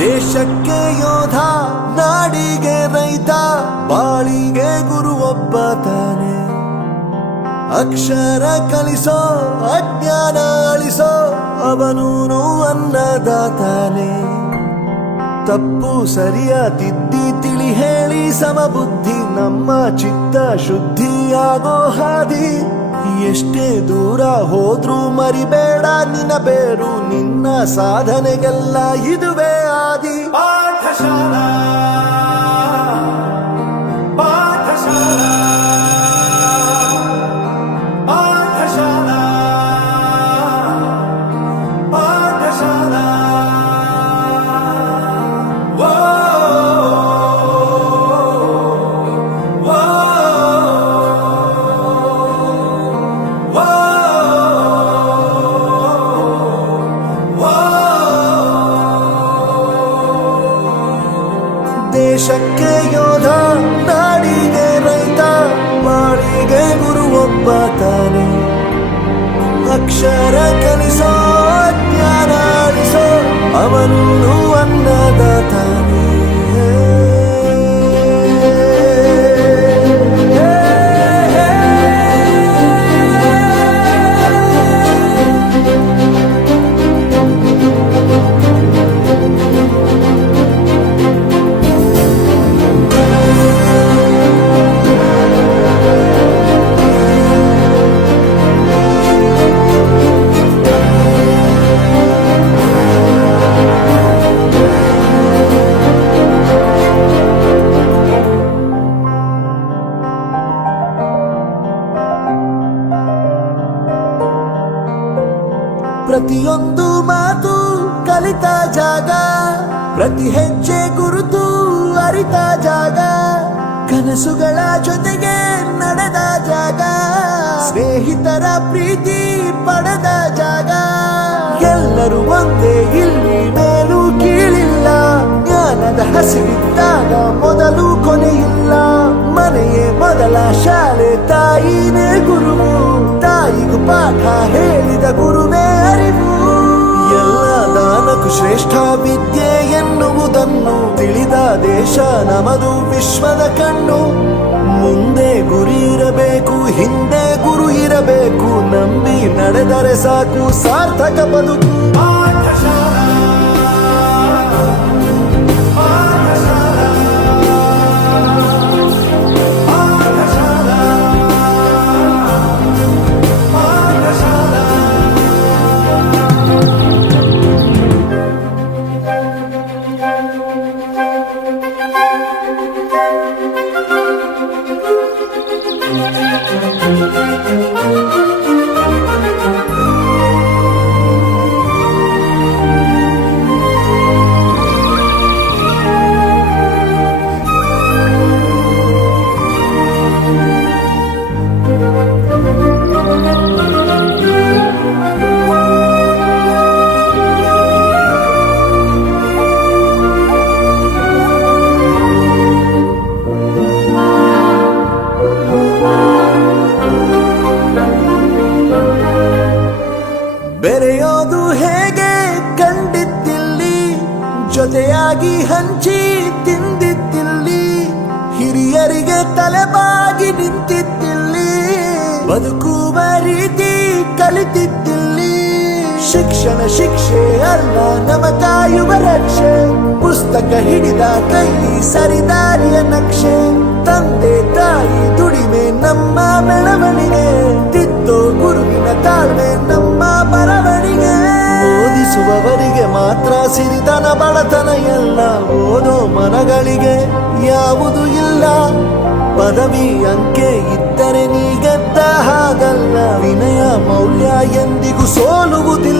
ದೇಶಕ್ಕೆ ಯೋಧ, ನಾಡಿಗೆ ರೈತ, ಬಾಳಿಗೆ ಗುರು ಒಬ್ಬ ತಾನೆ. ಅಕ್ಷರ ಕಲಿಸೋ, ಅಜ್ಞಾನ ಅಳಿಸೋ, ಅವನೂನು ಅನ್ನದಾತಾನೆ. ತಪ್ಪು ಸರಿಯ ತಿದ್ದಿ ತಿಳಿ ಹೇಳಿ ಸಮಬುದ್ಧಿ, ನಮ್ಮ ಚಿತ್ತ ಶುದ್ಧಿಯಾಗೋ ಹಾದಿ. ಎಷ್ಟೇ ದೂರ ಹೋದ್ರೂ ಮರಿಬೇಡ ನಿನ್ನ ಬೇರು, ನಿನ್ನ ಸಾಧನೆಗೆಲ್ಲ ಇದುವೇ ಆದಿ. ಪಾಠಶಾಲಾ ಪಾಠಶಾಲಾ ಪಾಠಶಾಲಾ ಪಾಠಶಾಲಾ. ದೇಶಕ್ಕೆ ಯೋಧ, ನಾಡಿಗೆ ರೈತ, ಬಾಳಿಗೆ ಗುರು ಒಬ್ಬ ತಾನೆ. ಅಕ್ಷರ ಕಲಿಸೋ, ಜ್ಞಾನ ಅಳಿಸೋ, ಅವನೂನು ಅನ್ನದಾತಾನೆ. ಪ್ರತಿಯೊಂದು ಮಾತು ಕಲಿತ ಜಾಗ, ಪ್ರತಿ ಹೆಜ್ಜೆ ಗುರುತು ಅರಿತ ಜಾಗ, ಕನಸುಗಳ ಜೊತೆಗೆ ನಡೆದ ಜಾಗ, ಸ್ನೇಹಿತರ ಪ್ರೀತಿ ಪಡೆದ ಜಾಗ. ಎಲ್ಲರೂ ಒಂದೇ, ಇಲ್ಲಿ ಮೇಲೂ ಕೀಳಿಲ್ಲ, ಜ್ಞಾನದ ಹಸಿವಿದ್ದಾಗ ಮೊದಲು ಕೊನೆಯಿಲ್ಲ. ಮನೆಯೇ ಮೊದಲ ಶಾಲೆ, ತಾಯಿನೇ ಗುರುವು, ತಾಯಿಗೂ ಪಾಠ ಹೇಳಿದ ಗುರುವೇ ಅರಿವು. ಎಲ್ಲ ದಾನಕ್ಕೂ ಶ್ರೇಷ್ಠ ವಿದ್ಯೆ ಎನ್ನುವುದನ್ನು ತಿಳಿದ ದೇಶ ನಮದು, ವಿಶ್ವದ ಕಣ್ಣು. ಮುಂದೆ ಗುರಿ ಇರಬೇಕು, ಹಿಂದೆ ಗುರು ಇರಬೇಕು, ನಂಬಿ ನಡೆದರೆ ಸಾಕು ಸಾರ್ಥಕ ಬದುಕು. ಪಾಠಶಾಲಾ ಬೆರೆಯೋದು ಹೇಗೆ ಕಂಡಿದ್ದಿಲ್ಲಿ, ಜೊತೆಯಾಗಿ ಹಂಚಿ ತಿಂದಿದ್ದಿಲ್ಲಿ, ಹಿರಿಯರಿಗೆ ತಲೆಬಾಗಿ ನಿಂತಿದ್ದಿಲ್ಲಿ, ಬದುಕುವ ರೀತಿ ಕಲಿತಿದ್ದಿಲ್ಲಿ. ಶಿಕ್ಷಣ ಶಿಕ್ಷೆ ಅಲ್ಲ, ನಮ ಕಾಯುವ ರಕ್ಷೆ, ಪುಸ್ತಕ ಹಿಡಿದ ಕೈ ಸರಿದಾರಿಯ ನಕ್ಷೆ. ತಂದೆ ತಾಯಿ ದುಡಿಮೆ ನಮ್ಮ ಬೆಳವಣಿಗೆ, ತಿದ್ದೋ ಗುರುವಿನ ತಾಳ್ಮೆ ನಮ್ಮ ಬರವಣಿಗೆ. ಓದಿಸುವವರಿಗೆ ಮಾತ್ರ ಸಿರಿತನ ಬಡತನ ಎಲ್ಲ, ಓದೋ ಮನಗಳಿಗೆ ಯಾವುದು ಇಲ್ಲ. ಪದವಿ ಅಂಕೆ ಇದ್ದರೆ ನೀ ಗೆದ್ದ ಹಾಗಲ್ಲ, ವಿನಯ ಮೌಲ್ಯ ಎಂದಿಗೂ ಸೋಲುವುದಿಲ್ಲ.